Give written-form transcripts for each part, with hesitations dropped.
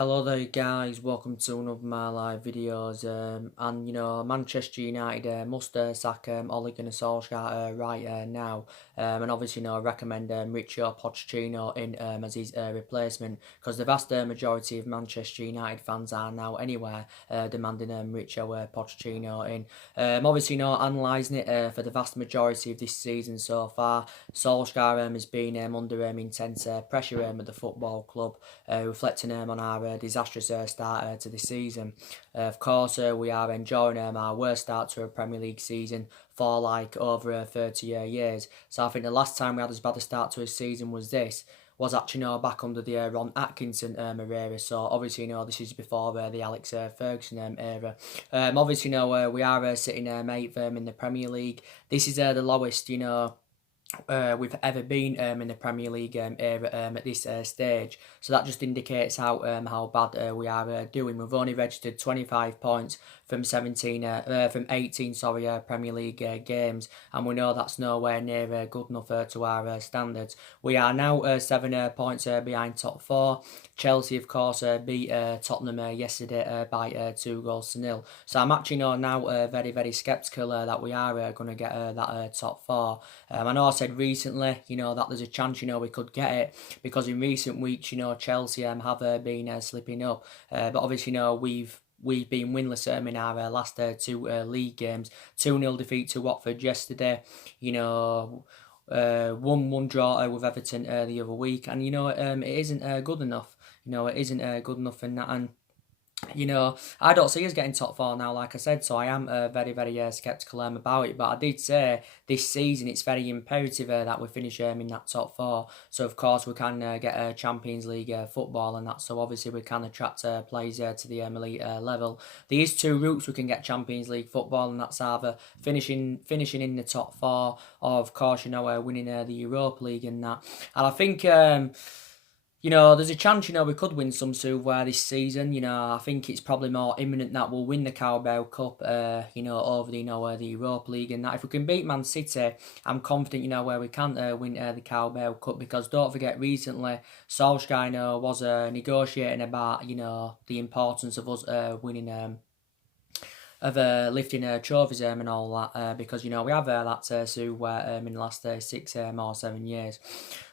Hello there guys, welcome to one of my live videos, and Manchester United must sack Ole Gunnar Solsjaker right now, and obviously I recommend Mauricio Pochettino in as his replacement, because the vast majority of Manchester United fans are now anywhere demanding Mauricio Pochettino in. Obviously analysing it for the vast majority of this season so far, Solskjaer has been under intense pressure at the football club, reflecting on our disastrous start to the season. Of course, we are enjoying our worst start to a Premier League season for like over 30 years. So I think the last time we had as bad a start to a season was actually back under the Ron Atkinson era. So obviously this is before the Alex Ferguson era. Obviously we are sitting 8th in the Premier League. This is the lowest we've ever been in the Premier League era at this stage. So that just indicates how bad we are doing. We've only registered 25 points from 18 Premier League games, and we know that's nowhere near good enough to our standards. We are now 7 points behind top 4. Chelsea, of course, beat Tottenham yesterday by 2-0. So I'm actually now very, very sceptical that we are going to get that top 4. I know I said recently, that there's a chance, we could get it, because in recent weeks, Chelsea have been slipping up. But obviously, we've been winless in our last 2 league games. 2-0 defeat to Watford yesterday. 1-1 draw with Everton the other week, and it isn't good enough. It isn't good enough in that, and I don't see us getting top 4 now, like I said, so I am very, very sceptical about it. But I did say this season it's very imperative that we finish in that top 4. So, of course, we can get a Champions League football and that. So, obviously, we can attract players to the elite level. There is 2 routes we can get Champions League football, and that's either finishing in the top 4, or, of course, winning the Europa League and that. And I think there's a chance, we could win some silverware this season. I think it's probably more imminent that we'll win the Carabao Cup, over the Europa League and that. If we can beat Man City, I'm confident, where we can win the Carabao Cup, because don't forget, recently, Solskjaer, was negotiating about, the importance of us winning of lifting trophies and all that, because we have that silverware in the last 6 or 7 years.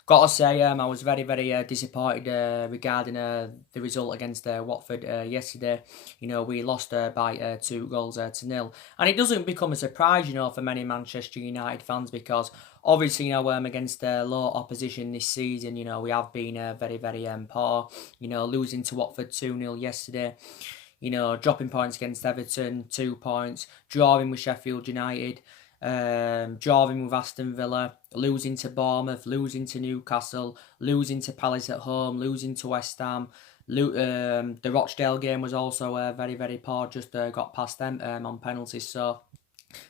Got to say, I was very, very disappointed regarding the result against Watford yesterday. We lost by 2-0. And it doesn't become a surprise, for many Manchester United fans, because obviously, against low opposition this season, we have been very, very poor. Losing to Watford 2-0 yesterday. Dropping points against Everton, 2 points. Drawing with Sheffield United. Drawing with Aston Villa, losing to Bournemouth, losing to Newcastle, losing to Palace at home, losing to West Ham. The Rochdale game was also very, very poor, just got past them on penalties. So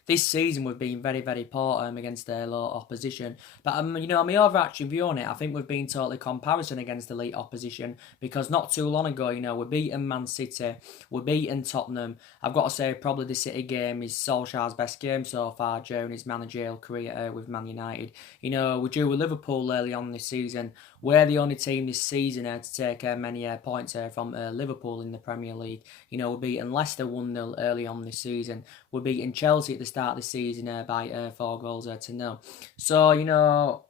this season we've been very, very poor against low opposition. But my overarching view on it, I think we've been totally comparison against elite opposition, because not too long ago, we're beating Man City, we're beating Tottenham. I've got to say, probably the City game is Solskjaer's best game so far during his managerial career with Man United. We drew with Liverpool early on this season. We're the only team this season to take many points from Liverpool in the Premier League. We're beating Leicester 1-0 early on this season. We're beating Chelsea at the start of the season by 4-0. So,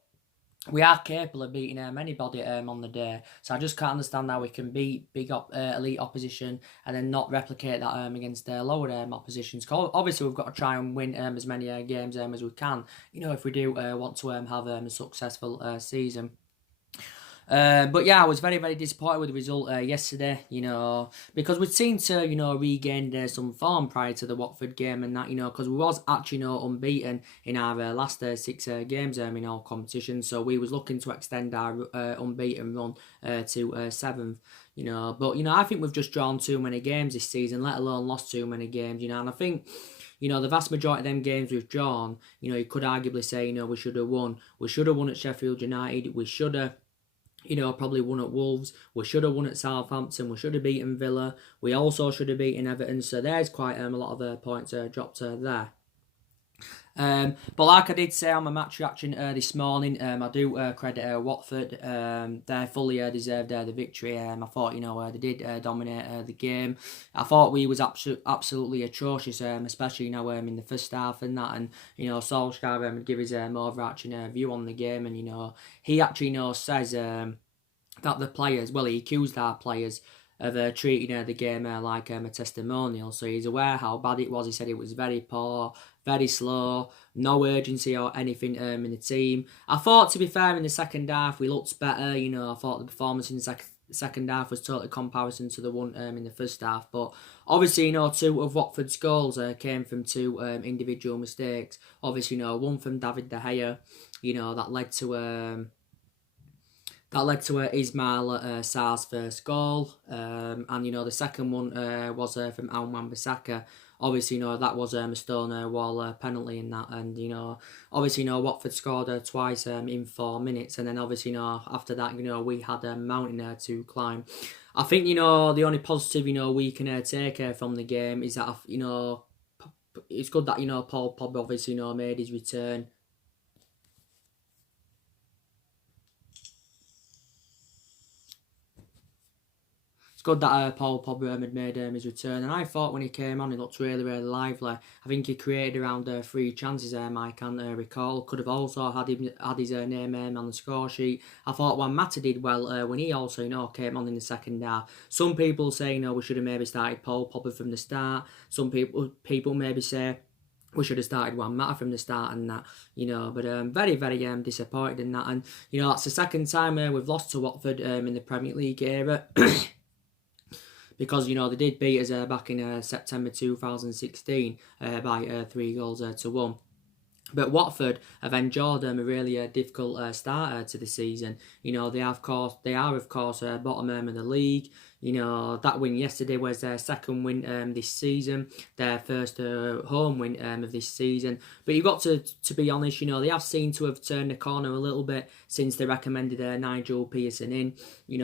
we are capable of beating anybody on the day. So I just can't understand how we can beat big elite opposition and then not replicate that against lower oppositions. Obviously, we've got to try and win as many games as we can, if we do want to have a successful season. But yeah, I was very, very disappointed with the result yesterday, because we'd seemed to, regain some form prior to the Watford game and that, because we was actually, unbeaten in our last 6 games in all competitions. So we was looking to extend our unbeaten run to 7th, But, I think we've just drawn too many games this season, let alone lost too many games, and I think the vast majority of them games we've drawn, you could arguably say, we should have won. We should have won at Sheffield United. We should have probably won at Wolves. We should have won at Southampton. We should have beaten Villa. We also should have beaten Everton. So there's quite a lot of points dropped there. But like I did say on my match reaction this morning, I do credit Watford. They fully deserved the victory. I thought, they did dominate the game. I thought we was absolutely atrocious, especially, in the first half and that. And, Solskjaer would give his overarching view on the game. And, he actually, says that the players, well, he accused our players of treating the game like a testimonial. So he's aware how bad it was. He said it was very poor, very slow, no urgency or anything in the team. I thought, to be fair, in the second half we looked better. I thought the performance in the second half was totally comparison to the one in the first half. But obviously, two of Watford's goals came from two individual mistakes. Obviously, one from David De Gea, that led to Ismail Sarr's first goal. And, the second one was from Wan-Bissaka. Obviously, that was a stone wall penalty in that. And, obviously, Watford scored twice in 4 minutes. And then, obviously, after that, we had a mountain to climb. I think, the only positive, we can take from the game is that, it's good that, Paul Pogba obviously, made his return. Good that Paul Pogba had made his return, and I thought when he came on he looked really, really lively. I think he created around 3 chances I can't recall. Could have also had his name on the score sheet. I thought Juan Mata did well when he also came on in the second half. Some people say we should have maybe started Paul Pogba from the start. Some people maybe say we should have started Juan Mata from the start and that, but very, very disappointed in that. And, that's the second time we've lost to Watford in the Premier League era. Because, they did beat us back in September 2016 by 3 goals to 1. But Watford have endured a really difficult start to the season. They are of course bottom of the league. That win yesterday was their second win this season, their first home win of this season. But you've got to be honest, they have seemed to have turned the corner a little bit since they recommended Nigel Pearson in.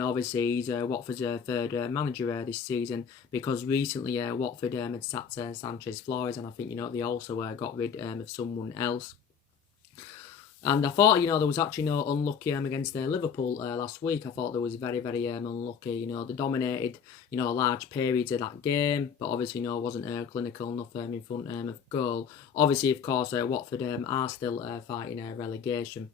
Obviously he's Watford's third manager this season, because recently Watford had sacked Sanchez Flores, and I think they also got rid of someone else. And I thought, there was actually no unlucky against Liverpool last week. I thought there was very, very unlucky. They dominated, large periods of that game, but obviously, wasn't clinical enough in front of goal. Obviously, of course, Watford are still fighting relegation.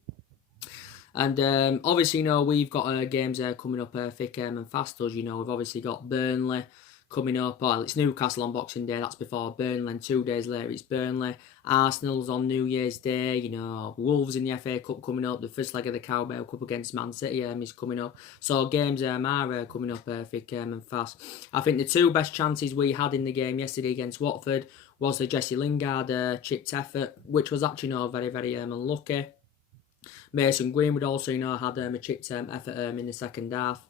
And obviously, we've got games coming up thick and fast. We've obviously got Burnley coming up. Well, it's Newcastle on Boxing Day, that's before Burnley, and 2 days later it's Burnley. Arsenal's on New Year's Day, Wolves in the FA Cup coming up, the first leg of the Cowbell Cup against Man City is coming up. So games are coming up thick and fast. I think the 2 best chances we had in the game yesterday against Watford was the Jesse Lingard chipped effort, which was actually very, very unlucky. Mason Greenwood also had a chipped effort in the second half.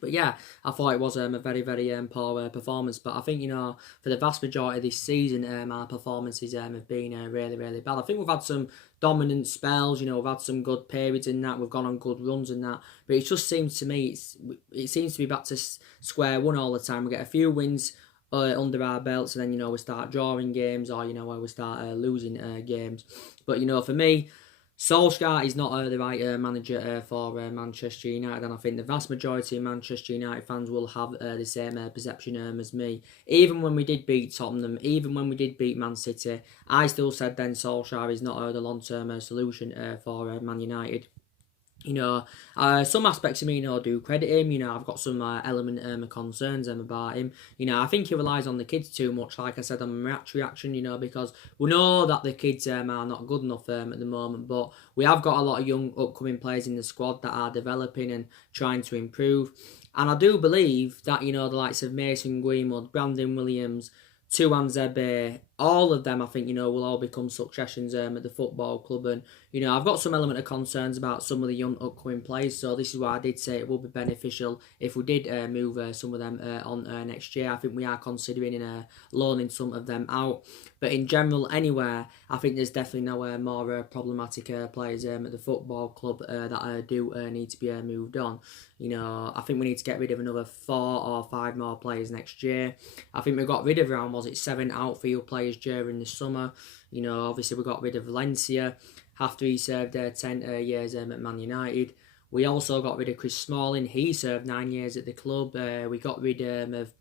But yeah, I thought it was a very, very poor performance. But I think, for the vast majority of this season, our performances have been really, really bad. I think we've had some dominant spells, we've had some good periods in that, we've gone on good runs and that. But it just seems to me, it seems to be back to square one all the time. We get a few wins under our belts, and then, we start drawing games, or, we start losing games. But, for me, Solskjaer is not the right manager for Manchester United, and I think the vast majority of Manchester United fans will have the same perception as me. Even when we did beat Tottenham, even when we did beat Man City, I still said then Solskjaer is not the long-term solution for Man United. Some aspects of me, do credit him. I've got some element of concerns about him. I think he relies on the kids too much, like I said on my reaction, because we know that the kids are not good enough at the moment, but we have got a lot of young upcoming players in the squad that are developing and trying to improve. And I do believe that, the likes of Mason Greenwood, Brandon Williams, Tuan Zebe, all of them, I think, will all become successions at the football club. And, I've got some element of concerns about some of the young upcoming players. So this is why I did say it would be beneficial if we did move some of them on next year. I think we are considering loaning some of them out. But in general, anywhere, I think there's definitely no more problematic players at the football club that do need to be moved on. I think we need to get rid of another 4 or 5 more players next year. I think we got rid of around, 7 outfield players players during the summer. You know, obviously we got rid of Valencia after he served 10 years at Man United. We also got rid of Chris Smalling. He served 9 years at the club. We got rid of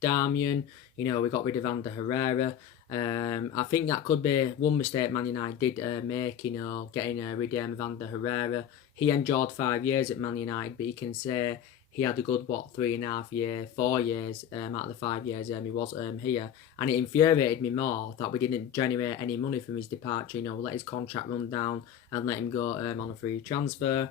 Darmian. You know, we got rid of Ander Herrera. I think that could be one mistake Man United did make, you know, getting rid of Ander Herrera. He endured 5 years at Man United, but you can say he had a good, 3.5 years, 4 years out of the 5 years he was here. And it infuriated me more that we didn't generate any money from his departure. You know, we let his contract run down and let him go on a free transfer.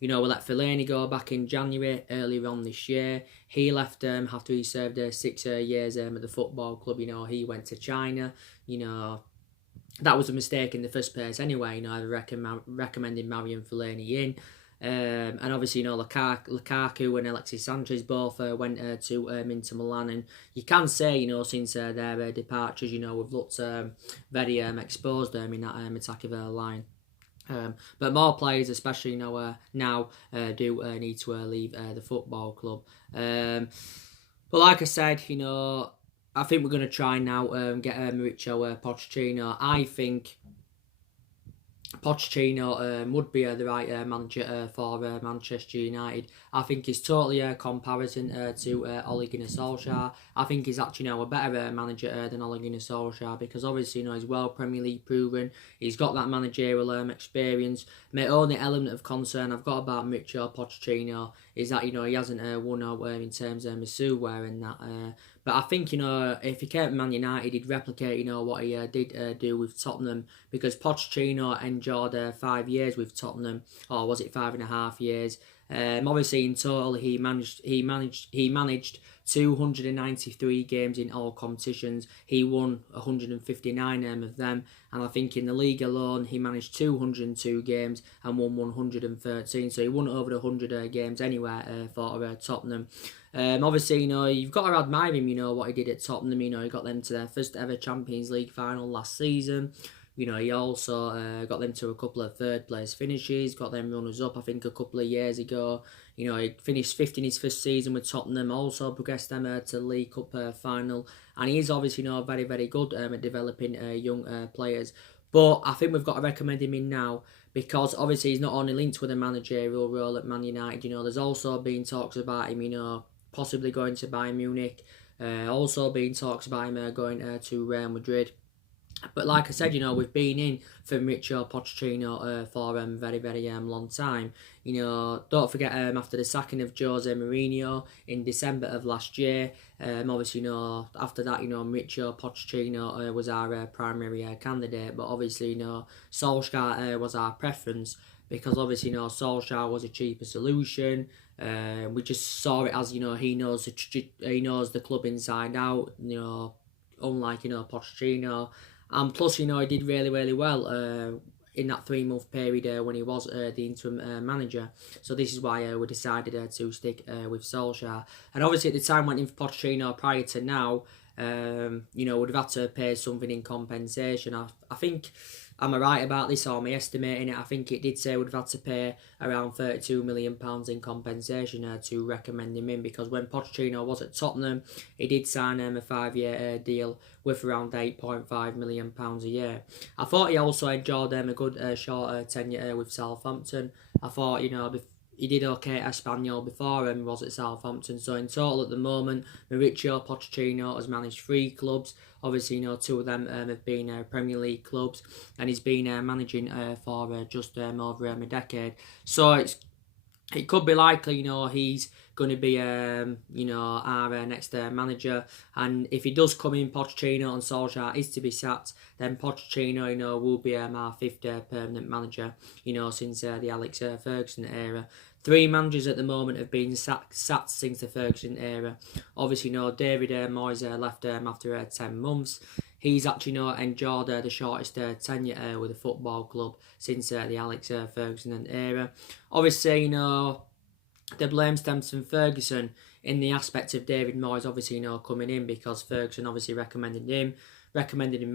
You know, we let Fellaini go back in January, earlier on this year. He left after he served 6 years at the football club. You know, he went to China. You know, that was a mistake in the first place anyway. You know, I recommended Marion Fellaini in. And obviously, you know, Lukaku and Alexis Sanchez both went to Inter Milan. And you can say, you know, since their departures, you know, we've looked very exposed in that attacking line. But more players, especially, you know, now do need to leave the football club. But like I said, you know, I think we're going to try now get Mauricio Pochettino. I think Pochettino would be the right manager for Manchester United. I think he's totally a comparison to Ole Gunnar Solskjaer. I think he's actually now a better manager than Ole Gunnar Solskjaer because obviously, you know, he's well Premier League proven. He's got that managerial experience. My only element of concern I've got about Mauricio Pochettino is that, you know, he hasn't won out in terms of silverware and that. But I think, you know, if he came to Man United, he'd replicate, you know, what he did do with Tottenham because Pochettino endured 5 years with Tottenham, or was it 5.5 years? Obviously, in total, he managed 293 games in all competitions. He won 159 of them, and I think in the league alone, he managed 202 games and won 113. So he won over 100 games anywhere for Tottenham. Obviously, you know, you've got to admire him, you know, what he did at Tottenham. You know, he got them to their first ever Champions League final last season. You know, he also got them to a couple of third place finishes, got them runners up, I think, a couple of years ago. You know, he finished 5th in his first season with Tottenham, also progressed them to the League Cup final. And he is obviously, you know, very, very good at developing young players. But I think we've got to recommend him in now because obviously he's not only linked with a managerial role at Man United. You know, there's also been talks about him, you know, possibly going to Bayern Munich. Also been talks about him going to Real Madrid. But like I said, you know, we've been in for Mauricio Pochettino for a very, very long time. You know, don't forget after the sacking of Jose Mourinho in December of last year, obviously, you know, after that, you know, Mauricio Pochettino was our primary candidate. But obviously, you know, Solskjaer was our preference because obviously, you know, Solskjaer was a cheaper solution. We just saw it as, you know, he knows the club inside out, you know, unlike, you know, Pochettino. And plus, you know, he did really, really well in that 3-month period when he was the interim manager. So this is why we decided to stick with Solskjaer. And obviously at the time went in for Pochettino prior to now, you know, would have had to pay something in compensation. I think, am I right about this or am I estimating it? I think it did say would have had to pay around £32 million in compensation to recommend him in because when Pochettino was at Tottenham, he did sign a 5-year deal with around £8.5 million a year. I thought he also enjoyed a good short tenure with Southampton. I thought, you know, he did okay at Espanyol before he was at Southampton. So in total at the moment, Mauricio Pochettino has managed 3 clubs. Obviously, you know, 2 of them have been Premier League clubs. And he's been managing for just over a decade. So it could be likely, you know, he's going to be, you know, our next manager. And if he does come in, Pochettino and Solskjaer is to be sacked, then Pochettino, you know, will be our 5th permanent manager, you know, since the Alex Ferguson era. 3 managers at the moment have been sacked since the Ferguson era. Obviously, you know, David Moyes left after 10 months. He's actually, you know, endured the shortest tenure with the football club since the Alex Ferguson era. Obviously, you know, the blame stems from Ferguson in the aspect of David Moyes, obviously, you know, coming in because Ferguson obviously recommended him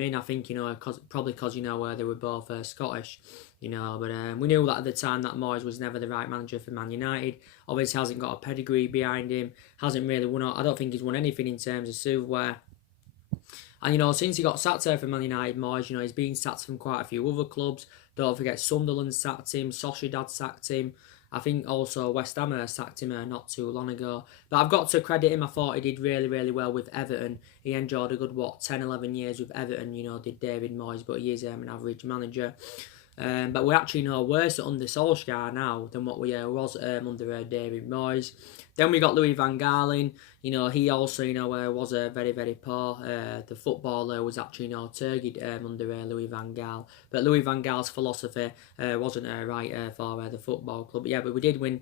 in. I think, you know, probably because, you know, they were both Scottish, you know. But we knew that at the time that Moyes was never the right manager for Man United. Obviously, hasn't got a pedigree behind him. Hasn't really won. I don't think he's won anything in terms of silverware. And, since he got sacked from Man United, Moyes, he's been sacked from quite a few other clubs. Don't forget, Sunderland sacked him, Solsjaker sacked him. I think also West Ham sacked him not too long ago. But I've got to credit him. I thought he did really, really well with Everton. He enjoyed a good, 10, 11 years with Everton, did David Moyes, but he is an average manager. But we're actually worse under Solskjaer now than what we was under David Moyes. Then we got Louis van Gaal. He also was very, very poor. The footballer was actually turgid under Louis van Gaal. But Louis van Gaal's philosophy wasn't right for the football club. But yeah, but we did win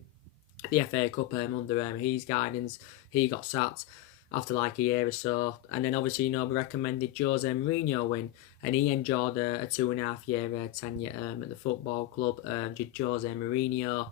the FA Cup under his guidance. He got sacked after like a year or so. And then obviously, we recommended Jose Mourinho win. And he enjoyed a 2.5 year tenure at the football club. Did Jose Mourinho.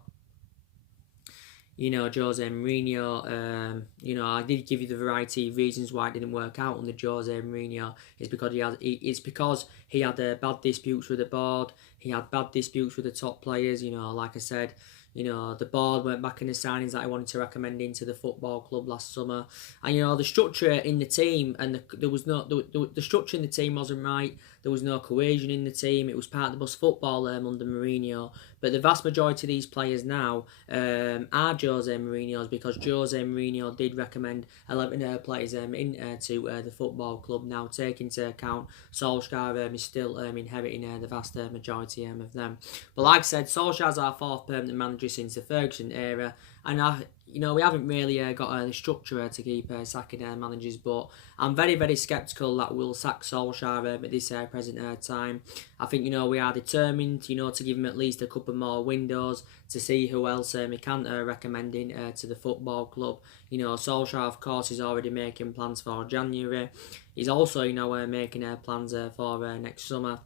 Jose Mourinho, I did give you the variety of reasons why it didn't work out under Jose Mourinho. It's because he had bad disputes with the board. He had bad disputes with the top players. Like I said, the board went back in the signings that I wanted to recommend into the football club last summer. And, the structure in the team, and the structure in the team wasn't right. There was no cohesion in the team. It was part of the bus football under Mourinho. But the vast majority of these players now are Jose Mourinho's, because Jose Mourinho did recommend 11 players into the football club. Now, taking into account Solskjaer is still inheriting the vast majority of them. But like I said, Solskjaer's our fourth permanent manager since the Ferguson era. And we haven't really got the structure to keep sacking managers, but I'm very, very sceptical that we'll sack Solskjaer at this present time. I think, we are determined, to give him at least a couple more windows to see who else we can recommend to the football club. Solskjaer, of course, is already making plans for January. He's also, making plans for next summer.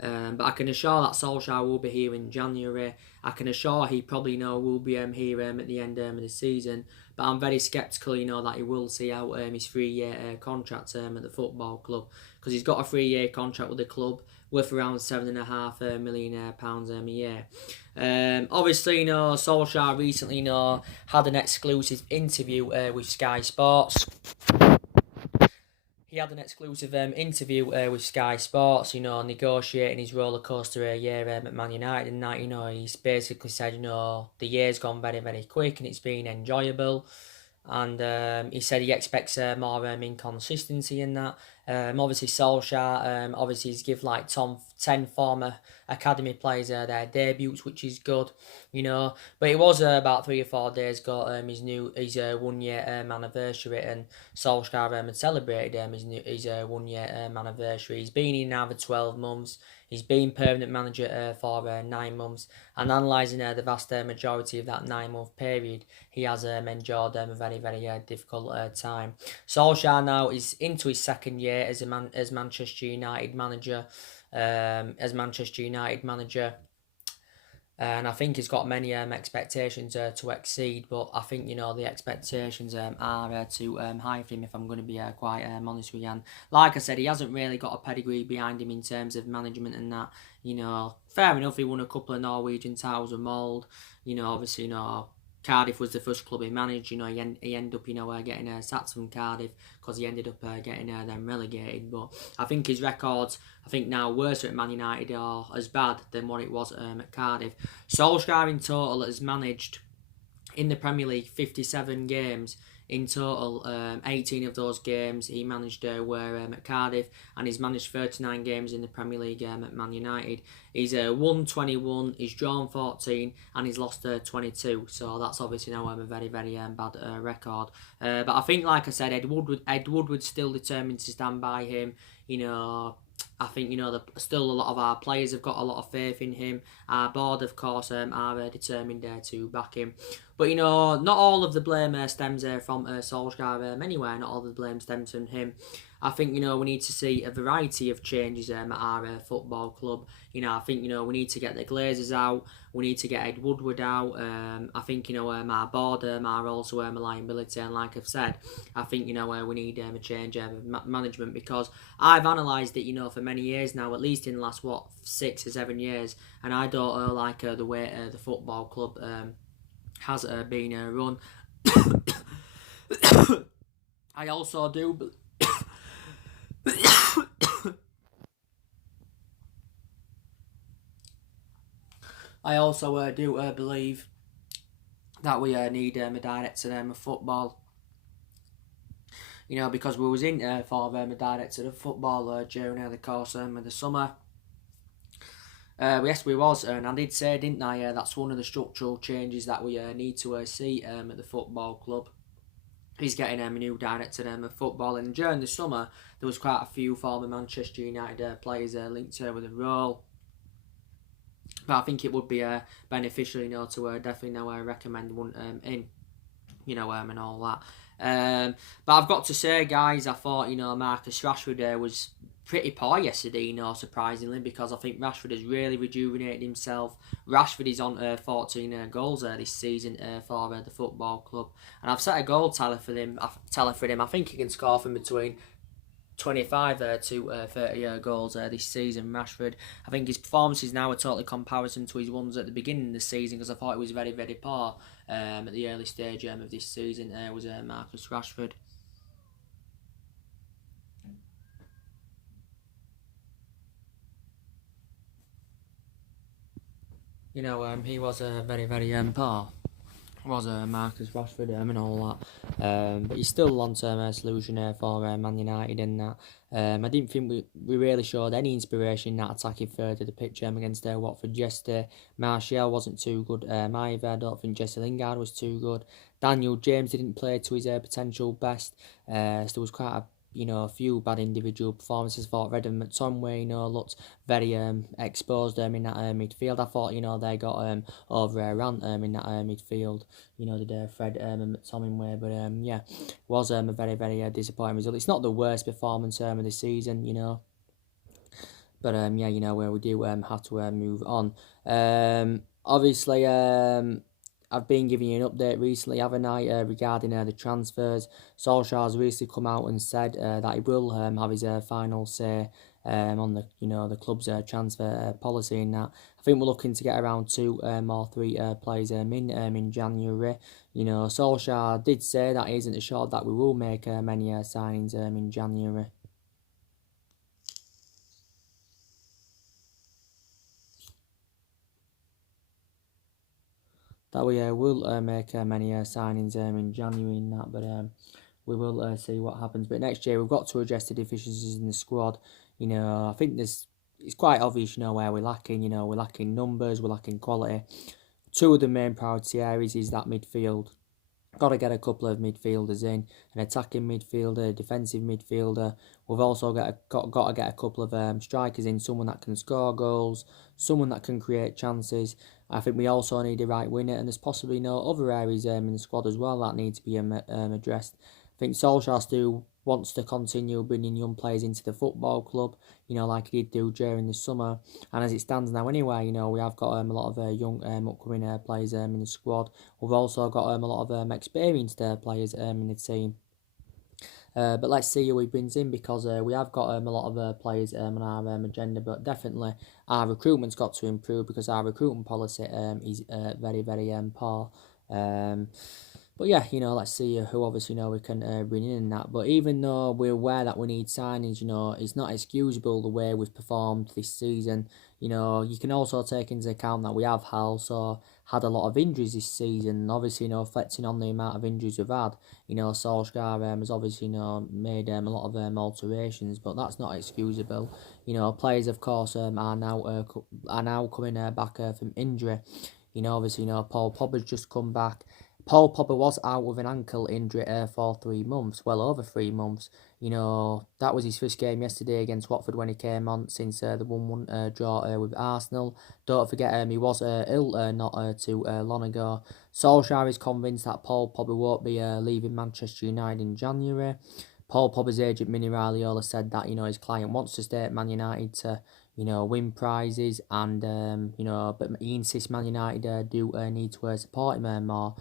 But I can assure that Solskjaer will be here in January. I can assure he probably will be here at the end of the season. But I'm very sceptical, that he will see out his 3-year contract at the football club, because he's got a 3-year contract with the club worth around £7.5 million a year. Obviously, Solskjaer recently, had an exclusive interview with Sky Sports. He had an exclusive interview with Sky Sports, negotiating his roller coaster year at Man United, and that, he's basically said, the year's gone very, very quick and it's been enjoyable. And he said he expects more inconsistency in that. Obviously, Solskjaer, he's give 10 former academy players their debuts, which is good, But it was about 3 or 4 days ago, his 1 year anniversary, and Solskjaer had celebrated his 1 year anniversary. He's been in now for 12 months. He's been permanent manager for 9 months, and analysing the vast majority of that 9-month period, he has endured a very, very difficult time. Solskjaer now is into his 2nd year as Manchester United manager. And I think he's got many expectations to exceed, but I think the expectations are too high for him, if I'm going to be quite honest with you. And like I said, he hasn't really got a pedigree behind him in terms of management and that. Fair enough, he won a couple of Norwegian titles with Mould. Obviously, Cardiff was the first club he managed. He ended up, getting sacked from Cardiff because he ended up getting them relegated. But I think his records, now worse at Man United are as bad than what it was at Cardiff. Solskjaer in total has managed in the Premier League 57 games. In total, 18 of those games he managed were at Cardiff, and he's managed 39 games in the Premier League at Man United. He's won 21, he's drawn 14, and he's lost 22. So that's obviously now a very, very bad record. But I think, like I said, Ed Woodward's still determined to stand by him. I think, still a lot of our players have got a lot of faith in him. Our board, of course, are determined to back him. But, not all of the blame stems from Solskjaer anywhere. Not all of the blame stems from him. I think, we need to see a variety of changes at our football club. I think, we need to get the Glazers out. We need to get Ed Woodward out. I think, our board are also a liability. And like I've said, I think, we need a change of management, because I've analysed it, for many years now, at least in the last, 6 or 7 years. And I don't like the way the football club has been run. I also do... I also do believe that we need a director of football. Because we was in for a director of football during the course of the summer. Yes, we was, and I did say, didn't I? That's one of the structural changes that we need to see at the football club. He's getting a new director of football, and during the summer there was quite a few former Manchester United players linked with the role. But I think it would be beneficial, to definitely recommend one in, and all that. But I've got to say, guys, I thought, Marcus Rashford was pretty poor yesterday, surprisingly, because I think Rashford has really rejuvenated himself. Rashford is on 14 goals this season for the football club, and I've set a goal teller for him. I think he can score from between 25 to 30 goals this season, Rashford. I think his performances now are totally comparison to his ones at the beginning of the season, because I thought it was very, very poor at the early stage of this season. Was Marcus Rashford. He was very, very poor. Was Marcus Rashford and all that. But he's still a long-term solution for Man United in that. I didn't think we really showed any inspiration in that attacking third of the pitch against Watford yesterday. Martial wasn't too good either. I don't think Jesse Lingard was too good. Daniel James didn't play to his potential best. So there was quite a few bad individual performances. I thought Redden McTominay, looked very exposed in that midfield. I thought, they got overrun in that midfield. Did Fred and McTominay, but yeah, was a very, very disappointing result. It's not the worst performance of the season, but yeah, where we do have to move on. Obviously, I've been giving you an update recently, haven't I, regarding the transfers. Solskjaer has recently come out and said that he will have his final say on the club's transfer policy and that. I think we're looking to get around 2 or 3 players in January. Solskjaer did say that he isn't assured that we will make many signings in January. That we will make many signings in January and that, but we will see what happens. But next year we've got to address the deficiencies in the squad. I think it's quite obvious, where we're lacking. We're lacking numbers, we're lacking quality. 2 of the main priority areas is that midfield. Got to get a couple of midfielders in, an attacking midfielder, a defensive midfielder. We've also got to get a couple of strikers in, someone that can score goals, someone that can create chances. I think we also need a right winger, and there's possibly no other areas in the squad as well that need to be addressed. I think Solskjaer still wants to continue bringing young players into the football club, like he did do during the summer. And as it stands now anyway, we have got a lot of young upcoming players in the squad. We've also got a lot of experienced players in the team. But let's see who he brings in, because we have got a lot of players on our agenda, but definitely our recruitment's got to improve, because our recruitment policy is very, very poor. But yeah, let's see who obviously we can bring in and that. But even though we're aware that we need signings, it's not excusable the way we've performed this season. You can also take into account that we have also had a lot of injuries this season, and obviously, reflecting on the amount of injuries we've had. Solskjaer has obviously, made a lot of alterations, but that's not excusable. Players, of course, are now coming back from injury. Obviously, Paul Pogba's just come back. Paul Pogba was out with an ankle injury for 3 months, well over 3 months. That was his first game yesterday against Watford when he came on since the 1-1 draw with Arsenal. Don't forget, he was ill not too long ago. Solskjaer is convinced that Paul Pogba won't be leaving Manchester United in January. Paul Pogba's agent, Mini Raiola, said that, his client wants to stay at Man United to, win prizes, and, but he insists Man United do need to support him more.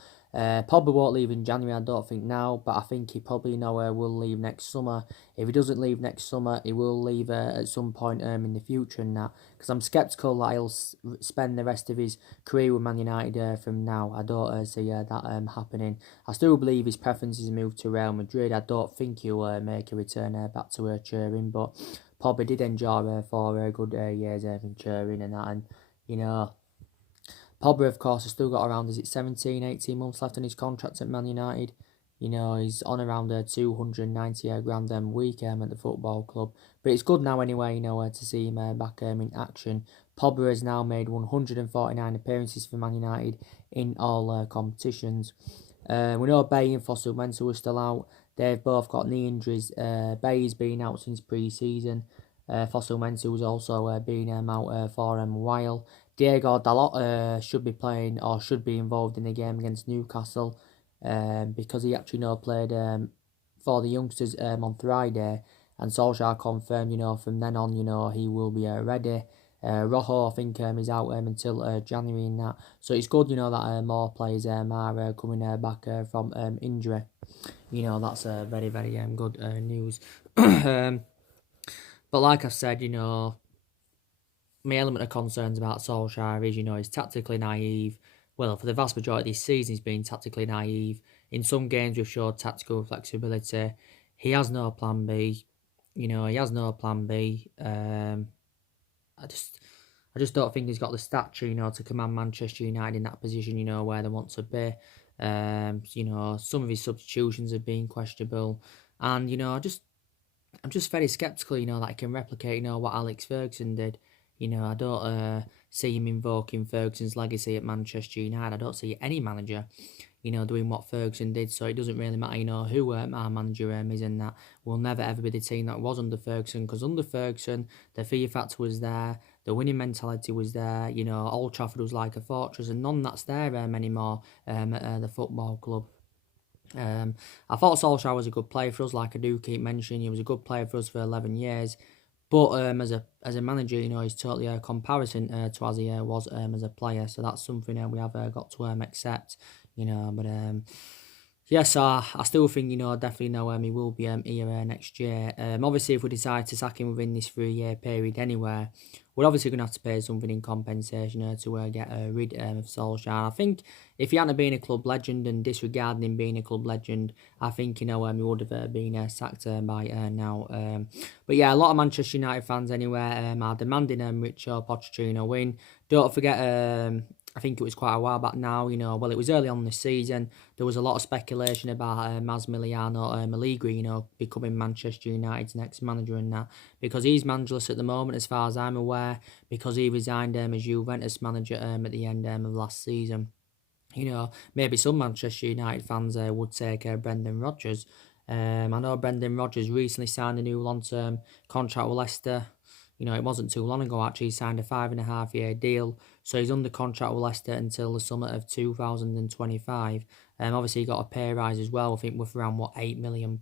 Probably won't leave in January, I don't think now, but I think he probably will leave next summer. If he doesn't leave next summer, he will leave at some point in the future and that. Because I'm sceptical that he'll spend the rest of his career with Man United from now. I don't see that happening. I still believe his preference is a move to Real Madrid. I don't think he'll make a return back to Turin, but probably did enjoy 4 good years in Turin and that. And, you know, Pogba, of course, has still got around, is it 17, 18 months left on his contract at Man United. You know, he's on around 290 grand a week at the football club. But it's good now anyway, to see him back in action. Pogba has now made 149 appearances for Man United in all competitions. We know Bay and Fossil Mensah are still out. They've both got knee injuries. Bay's been out since pre-season. Fossil Mensah was also been out for a while. Diego Dalot should be playing or should be involved in the game against Newcastle because he actually played for the youngsters on Friday, and Solsjaker confirmed from then on he will be ready. Rojo I think is out until January and that, so it's good that more players are coming back from injury. That's very very good news. But like I said, my element of concerns about Solskjaer is, he's tactically naive. Well, for the vast majority of this season, he's been tactically naive. In some games, we've showed tactical flexibility. He has no plan B. He has no plan B. I just don't think he's got the stature, to command Manchester United in that position, where they want to be. Some of his substitutions have been questionable. And, I'm just very sceptical, that he can replicate, what Alex Ferguson did. I don't see him invoking Ferguson's legacy at Manchester United. I don't see any manager, doing what Ferguson did. So it doesn't really matter, who our manager is, and that will never ever be the team that was under Ferguson. Because under Ferguson, the fear factor was there, the winning mentality was there. Old Trafford was like a fortress, and none that's there anymore at the football club. I thought Solskjaer was a good player for us, like I do keep mentioning. He was a good player for us for 11 years. But as a manager, he's totally a comparison to as he was as a player. So that's something we have got to accept, But yes, I still think, definitely he will be here next year. Obviously, if we decide to sack him within this 3-year period anywhere, we're obviously going to have to pay something in compensation to get rid of Solskjaer. I think if he hadn't been a club legend and disregarding him being a club legend, I think, he would have been sacked by now. But yeah, a lot of Manchester United fans anyway are demanding Mauricio Pochettino win. Don't forget, I think it was quite a while back now, well, it was early on this season. There was a lot of speculation about Massimiliano Allegri, becoming Manchester United's next manager and that, because he's managerless at the moment, as far as I'm aware, because he resigned as Juventus manager at the end of last season. Maybe some Manchester United fans would take Brendan Rodgers. I know Brendan Rodgers recently signed a new long-term contract with Leicester. It wasn't too long ago, actually. He signed a 5.5-year deal. So he's under contract with Leicester until the summer of 2025. Obviously, he got a pay rise as well, I think, worth around, £8 million.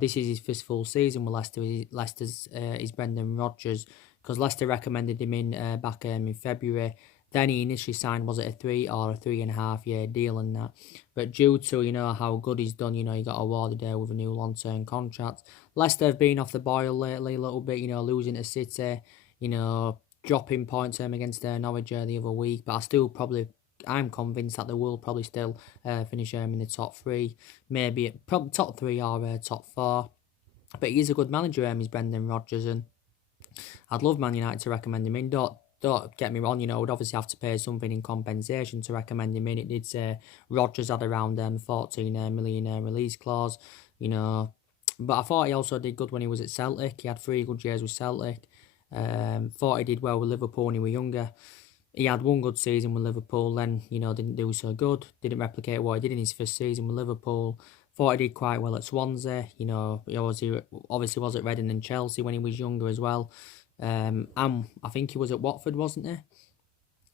This is his first full season with Leicester. Leicester's is Brendan Rodgers, because Leicester recommended him in back in February. Then he initially signed, was it a 3 or a 3.5-year deal and that. But due to, how good he's done, he got awarded with a new long-term contract. Leicester have been off the boil lately a little bit, losing to City, dropping points against Norwich the other week. But I'm convinced that they will probably still finish in the top 3. Maybe probably top 3 or top 4. But he is a good manager, he's Brendan Rodgers, and I'd love Man United to recommend him in. Don't get me wrong, we'd obviously have to pay something in compensation to recommend him in. It did say Rodgers had around 14 million release clause, But I thought he also did good when he was at Celtic. He had 3 good years with Celtic. Thought he did well with Liverpool when he was younger. He had 1 good season with Liverpool, then, didn't do so good. Didn't replicate what he did in his first season with Liverpool. Thought he did quite well at Swansea. He obviously was at Reading and Chelsea when he was younger as well. I think he was at Watford, wasn't he?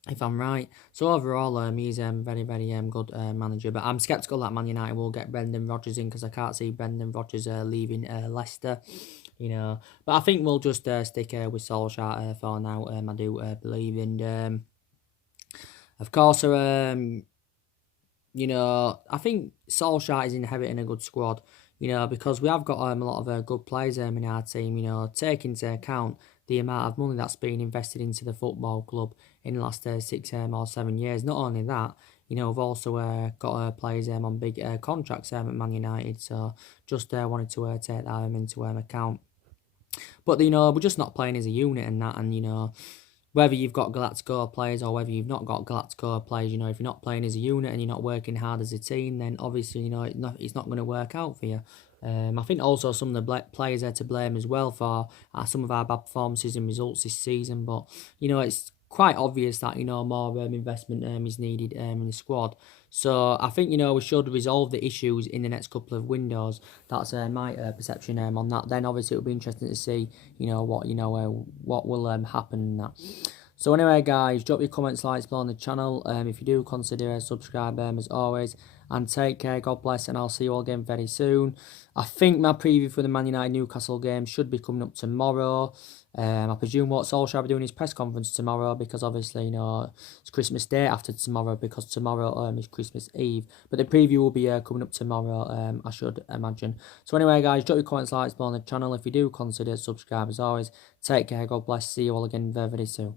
If I'm right. So overall, he's very, very good manager. But I'm sceptical that Man United will get Brendan Rodgers in, because I can't see Brendan Rodgers leaving Leicester. But I think we'll just stick with Solskjaer for now. I do believe. And of course, I think Solskjaer is inheriting a good squad, because we have got a lot of good players in our team, take into account the amount of money that's been invested into the football club in the last 6 or 7 years. Not only that, we've also got players on big contracts at Man United, so just wanted to take that into account. But we're just not playing as a unit and that, and whether you've got Galactico players or whether you've not got Galactico players, if you're not playing as a unit and you're not working hard as a team, then obviously it's not going to work out for you. I think also some of the players are to blame as well for some of our bad performances and results this season. But it's quite obvious that more investment is needed in the squad. So I think we should resolve the issues in the next couple of windows. That's my perception on that. Then obviously it'll be interesting to see what will happen in that. So anyway, guys, drop your comments, likes below on the channel. If you do, consider subscribe as always. And take care, God bless, and I'll see you all again very soon. I think my preview for the Man United Newcastle game should be coming up tomorrow. I presume what Solskjaer will be doing his press conference tomorrow, because obviously, it's Christmas Day after tomorrow, because tomorrow is Christmas Eve. But the preview will be coming up tomorrow, I should imagine. So anyway, guys, drop your comments, likes below on the channel. If you do, consider subscribe as always. Take care, God bless, see you all again very, very soon.